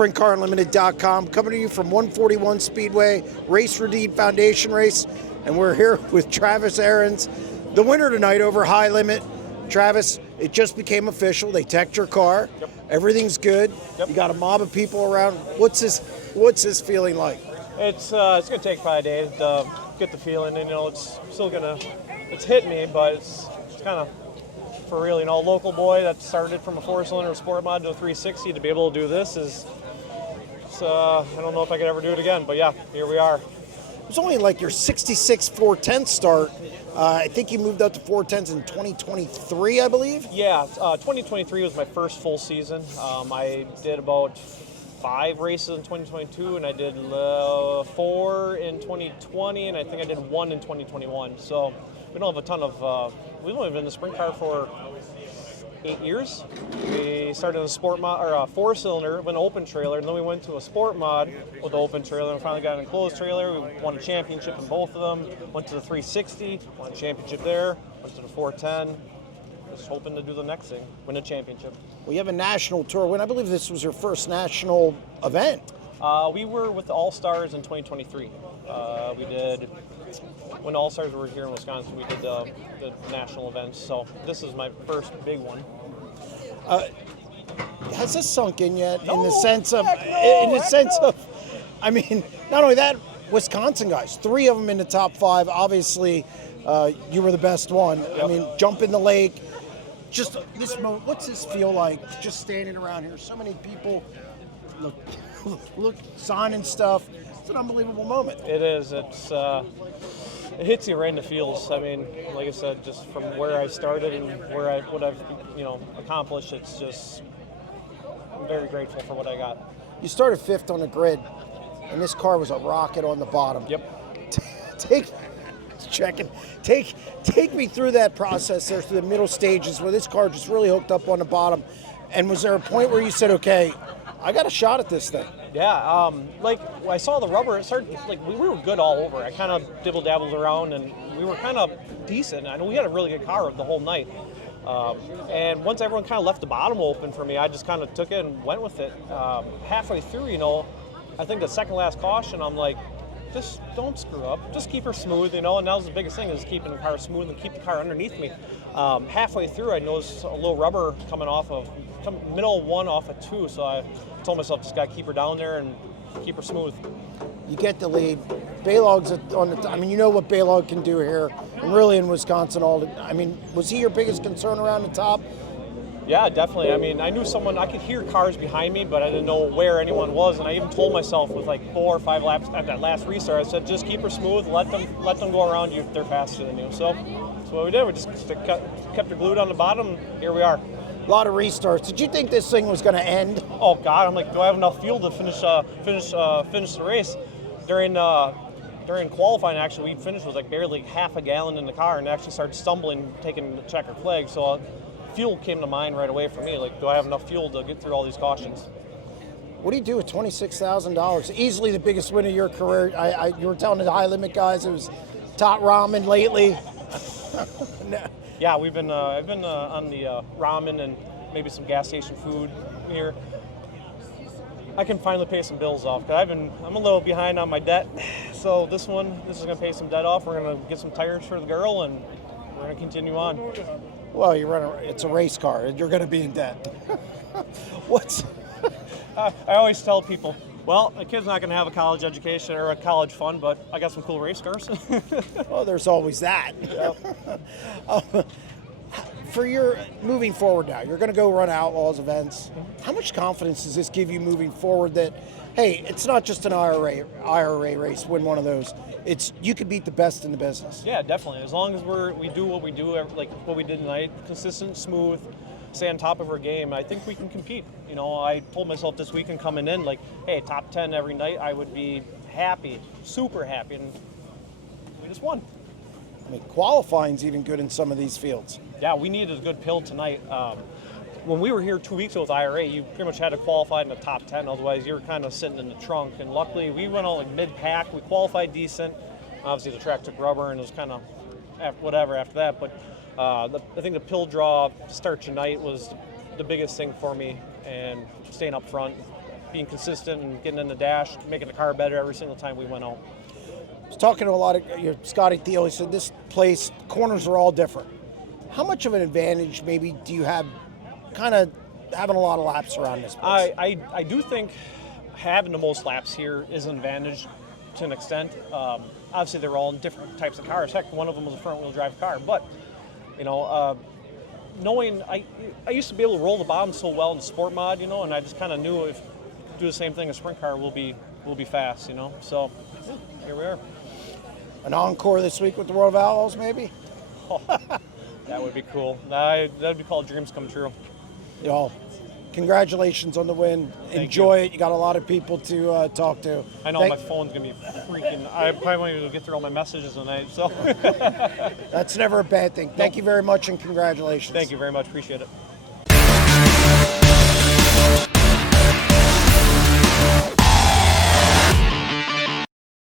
SprintCarUnlimited.com, coming to you from 141 Speedway, Rayce Rudeen Foundation Race, and we're here with Travis Arenz, the winner tonight over High Limit. Travis, it just became official. They teched your car. Yep. Everything's good. Yep. You got a mob of people around. What's this feeling like? It's gonna take 5 days to get the feeling, and it's still it's hit me, but it's kind of for real. A local boy that started from a 4-cylinder sport mod to a 360 to be able to do this is. I don't know if I could ever do it again, but yeah, here we are. It was only like your 66 410 start. I think you moved up to 410s in 2023, I believe? Yeah, 2023 was my first full season. I did about 5 races in 2022, and I did 4 in 2020, and I think I did 1 in 2021. So we don't have a ton of, we've only been in the sprint car for 8 years. We started in a sport mod, or a 4-cylinder with an open trailer, and then we went to a sport mod with an open trailer, and finally got an enclosed trailer. We won a championship in both of them. Went to the 360, won a championship there. Went to the 410. Just hoping to do the next thing, win a championship. Well, you have a national tour win. I believe this was your first national event. We were with the All-Stars in 2023. We did, when the All-Stars were here in Wisconsin, we did the national events. So this is my first big one. Has this sunk in yet? No, in the sense of, I mean, not only that, Wisconsin guys, 3 of them in the top 5. Obviously, you were the best one. Yep. I mean, jump in the lake. Just this moment, what's this feel like? Just standing around here, so many people, look, signing stuff. It's an unbelievable moment. It is. It hits you right in the feels. I mean, like I said, just from where I started and what I've accomplished, it's just, I'm very grateful for what I got. You started 5th on the grid, and this car was a rocket on the bottom. Yep. Take me through that process there, through the middle stages where this car just really hooked up on the bottom. And was there a point where you said, okay, I got a shot at this thing? Yeah, like I saw the rubber, it started, like we were good all over. I kind of dibble-dabbled around, and we were kind of decent. I know we had a really good car the whole night. And once everyone kind of left the bottom open for me, I just kind of took it and went with it. Halfway through, I think the second last caution, I'm like, just don't screw up. Just keep her smooth, and that was the biggest thing, is keeping the car smooth and keep the car underneath me. Halfway through, I noticed a little rubber coming middle of 1 off of 2, so I told myself, just got to keep her down there and keep her smooth. You get the lead. Baylog's on the. I mean, you know what Baylog can do here, and really in Wisconsin. Was he your biggest concern around the top? Yeah, definitely. I mean, I knew I could hear cars behind me, but I didn't know where anyone was. And I even told myself with like 4 or 5 laps at that last restart, I said, just keep her smooth, let them go around you if they're faster than you. So that's what we did. We just kept her glued on the bottom. Here we are. A lot of restarts. Did you think this thing was going to end? Oh God, I'm like, do I have enough fuel to finish the race? During qualifying, actually, we finished with like barely half a gallon in the car, and actually started stumbling, taking the checkered flag. So fuel came to mind right away for me. Like, do I have enough fuel to get through all these cautions? What do you do with $26,000? Easily the biggest win of your career. You were telling the High Limit guys it was top ramen lately. No. Yeah, I've been on the ramen and maybe some gas station food here. I can finally pay some bills off. I'm a little behind on my debt, so this is gonna pay some debt off. We're gonna get some tires for the girl, and we're gonna continue on. Well, it's a race car, and you're going to be in debt. I always tell people, well, a kid's not going to have a college education or a college fund, but I got some cool race cars. Well, there's always that. Yep. For your moving forward now, you're going to go run Outlaws events. How much confidence does this give you moving forward that, hey, it's not just an IRA race, win one of those. It's you could beat the best in the business. Yeah, definitely. As long as we do what we do, like what we did tonight, consistent, smooth, stay on top of our game, I think we can compete. I told myself this weekend coming in, like, hey, top 10 every night, I would be happy, super happy, and we just won. I mean, qualifying's even good in some of these fields. Yeah, we needed a good pill tonight. When we were here 2 weeks ago with IRA, you pretty much had to qualify in the top 10, otherwise you were kind of sitting in the trunk. And luckily, we went all like mid-pack. We qualified decent. Obviously, the track took rubber, and it was kind of whatever after that. But I think the pill draw to start tonight was the biggest thing for me, and staying up front. being consistent and getting in the dash, making the car better every single time we went out. I was talking to a lot of Scotty Thiel. He said this place, corners are all different. How much of an advantage maybe do you have kind of having a lot of laps around this place? I do think having the most laps here is an advantage to an extent. Obviously, they're all in different types of cars. Heck, one of them was a front-wheel drive car. But, knowing I used to be able to roll the bottom so well in the sport mod, and I just kind of knew if do the same thing in a sprint car, we'll be fast, So here we are. An encore this week with the World of Outlaws, maybe? Oh, that would be cool. That would be called dreams come true. Congratulations on the win. Enjoy it. You got a lot of people to talk to. I know my phone's going to be freaking. I probably won't even get through all my messages tonight. So that's never a bad thing. Thank you very much and congratulations. Thank you very much. Appreciate it.